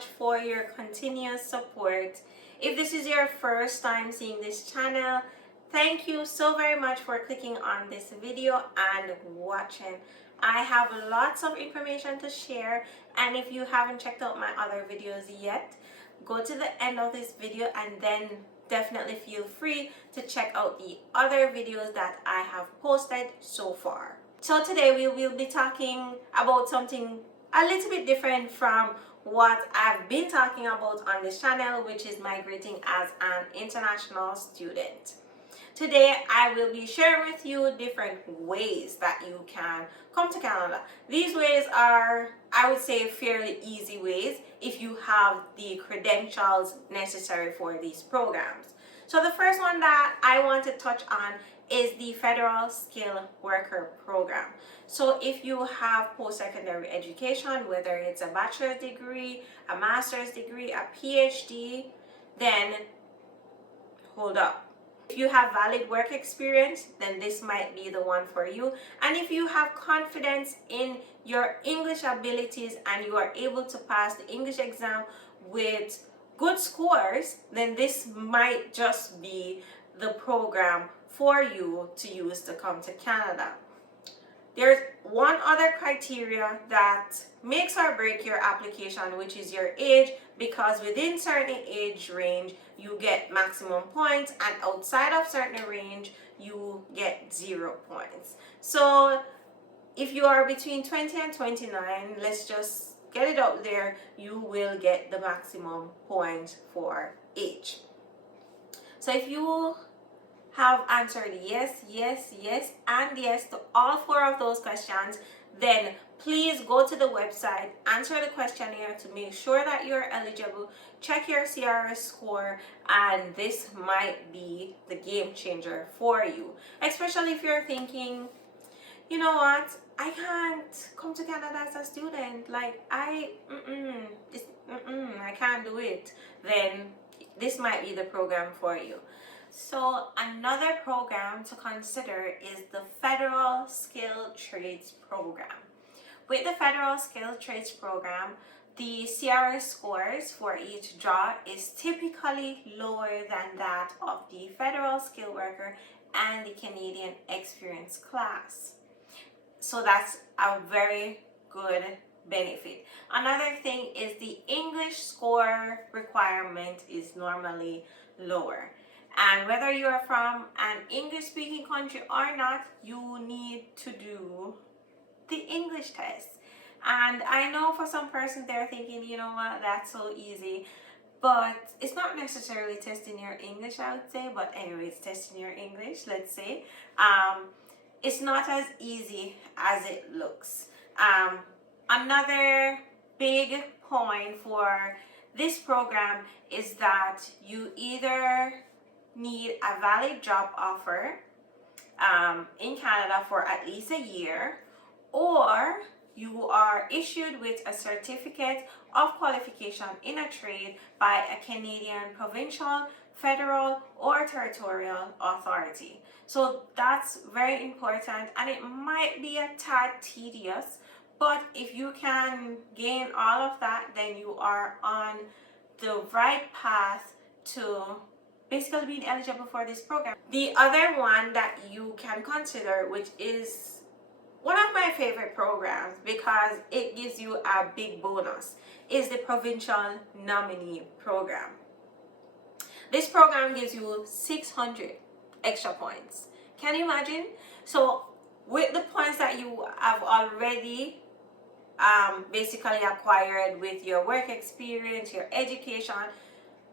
much for your continuous support. If this is your first time seeing this channel, thank you so very much for clicking on this video and watching. I have lots of information to share, and if you haven't checked out my other videos yet, go to the end of this video and then definitely feel free to check out the other videos that I have posted so far. So today we will be talking about something a little bit different from what I've been talking about on this channel, which is migrating as an international student. Today I will be sharing with you different ways that you can come to Canada. These ways are, I would say, fairly easy ways if you have the credentials necessary for these programs. So the first one that I want to touch on is the Federal Skilled Worker Program. So if you have post-secondary education, whether it's a bachelor's degree, a master's degree, a PhD, then hold up. If you have valid work experience, then this might be the one for you. And if you have confidence in your English abilities and you are able to pass the English exam with good scores, then this might just be the program for you to use to come to Canada. There's one other criteria that makes or break your application, which is your age, because within certain age range you get maximum points, and outside of certain range you get 0 points. So if you are between 20 and 29, let's just get it out there, you will get the maximum points for age. So if you have answered yes, yes, yes, and yes to all 4 of those questions, then please go to the website, answer the questionnaire to make sure that you're eligible, check your CRS score, and this might be the game changer for you. Especially if you're thinking, you know what, I can't come to Canada as a student, like I can't do it, then this might be the program for you. So another program to consider is the Federal Skilled Trades Program. With the Federal Skilled Trades Program, the CRS scores for each job is typically lower than that of the Federal Skilled Worker and the Canadian Experience class. So that's a very good benefit. Another thing is the English score requirement is normally lower. And whether you are from an English-speaking country or not, you need to do the English test. And I know for some persons they're thinking, you know what, that's so easy. But it's not necessarily testing your English, I would say. But anyway, it's testing your English, let's say. It's not as easy as it looks. Another big point for this program is that you either need a valid job offer in Canada for at least a year, or you are issued with a certificate of qualification in a trade by a Canadian provincial, federal, or territorial authority. So that's very important, and it might be a tad tedious, but if you can gain all of that, then you are on the right path to basically being eligible for this program. The other one that you can consider, which is one of my favorite programs because it gives you a big bonus, is the Provincial Nominee program. This program gives you 600 extra points. Can you imagine? So with the points that you have already basically acquired with your work experience, your education,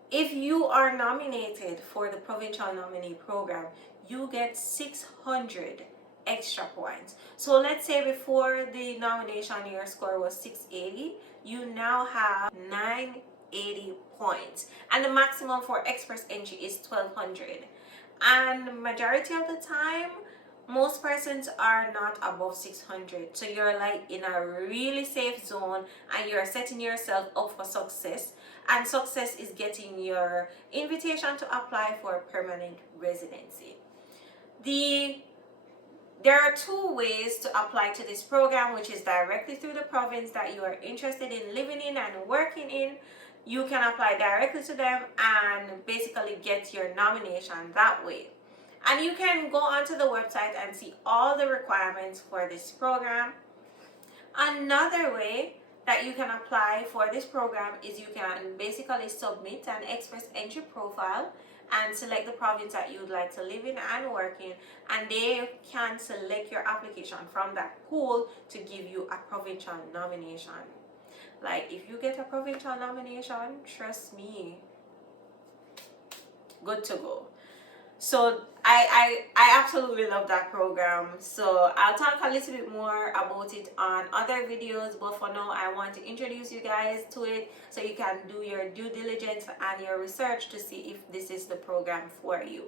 if you are nominated for the Provincial Nominee Program, you get 600 extra points. So let's say before the nomination your score was 680, you now have 980 points. And the maximum for express entry is 1200. And majority of the time, most persons are not above 600. So you're like in a really safe zone and you're setting yourself up for success. And success is getting your invitation to apply for permanent residency. There are 2 ways to apply to this program, which is directly through the province that you are interested in living in and working in. you can apply directly to them and basically get your nomination that way. And you can go onto the website and see all the requirements for this program. Another way that you can apply for this program is you can basically submit an express entry profile and select the province that you would like to live in and work in, and they can select your application from that pool to give you a provincial nomination. Like, if you get a provincial nomination, trust me, good to go. So I absolutely love that program. So I'll talk a little bit more about it on other videos, but for now I want to introduce you guys to it so you can do your due diligence and your research to see if this is the program for you.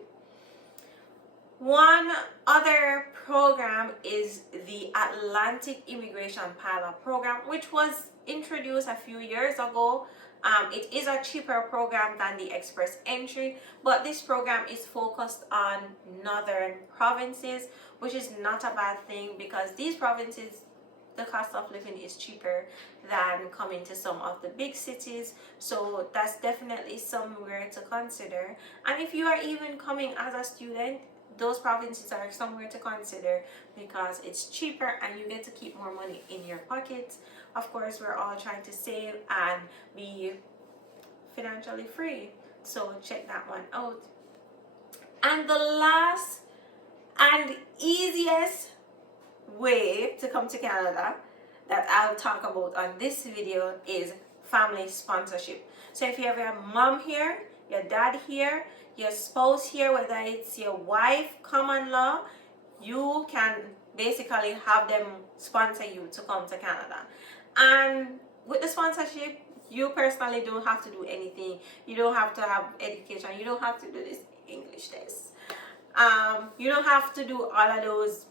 One other program is the Atlantic Immigration Pilot Program, which was introduced a few years ago. It is a cheaper program than the Express Entry, but this program is focused on northern provinces, which is not a bad thing because these provinces, the cost of living is cheaper than coming to some of the big cities. So that's definitely somewhere to consider. And if you are even coming as a student, those provinces are somewhere to consider because it's cheaper and you get to keep more money in your pocket. Of course, we're all trying to save and be financially free, so check that one out. And the last and easiest way to come to Canada that I'll talk about on this video is family sponsorship. So if you have your mom here, your dad here, your spouse here, whether it's your wife, common law, you can basically have them sponsor you to come to Canada. And with the sponsorship, you personally don't have to do anything. You don't have to have education. You don't have to do this English test. You don't have to do all of those,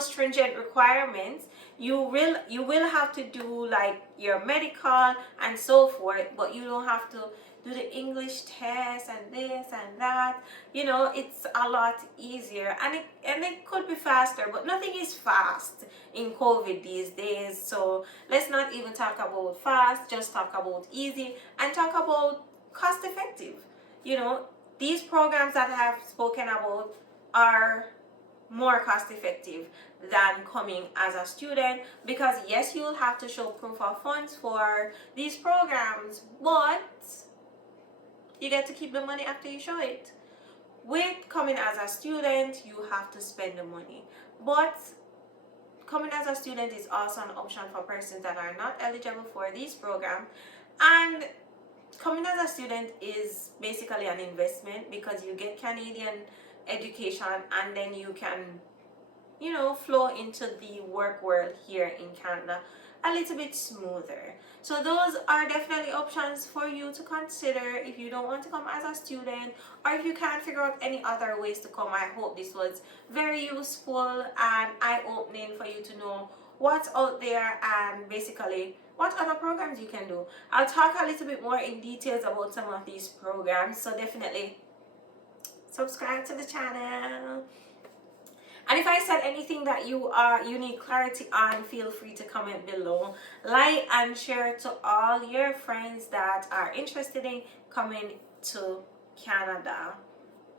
stringent requirements. You will have to do like your medical and so forth, but you don't have to do the English test and this and that. It's a lot easier, and it could be faster, but nothing is fast in COVID these days. So let's not even talk about fast, just talk about easy and talk about cost effective. These programs that I have spoken about are more cost effective than coming as a student, because yes, you will have to show proof of funds for these programs, but you get to keep the money after you show it. With coming as a student, you have to spend the money, but coming as a student is also an option for persons that are not eligible for this program. And coming as a student is basically an investment because you get Canadian education and then you can flow into the work world here in Canada a little bit smoother. So those are definitely options for you to consider if you don't want to come as a student, or if you can't figure out any other ways to come. I hope this was very useful and eye-opening for you to know what's out there and basically what other programs you can do. I'll talk a little bit more in details about some of these programs, so definitely subscribe to the channel. And if I said anything that you need clarity on, feel free to comment below. Like and share to all your friends that are interested in coming to Canada.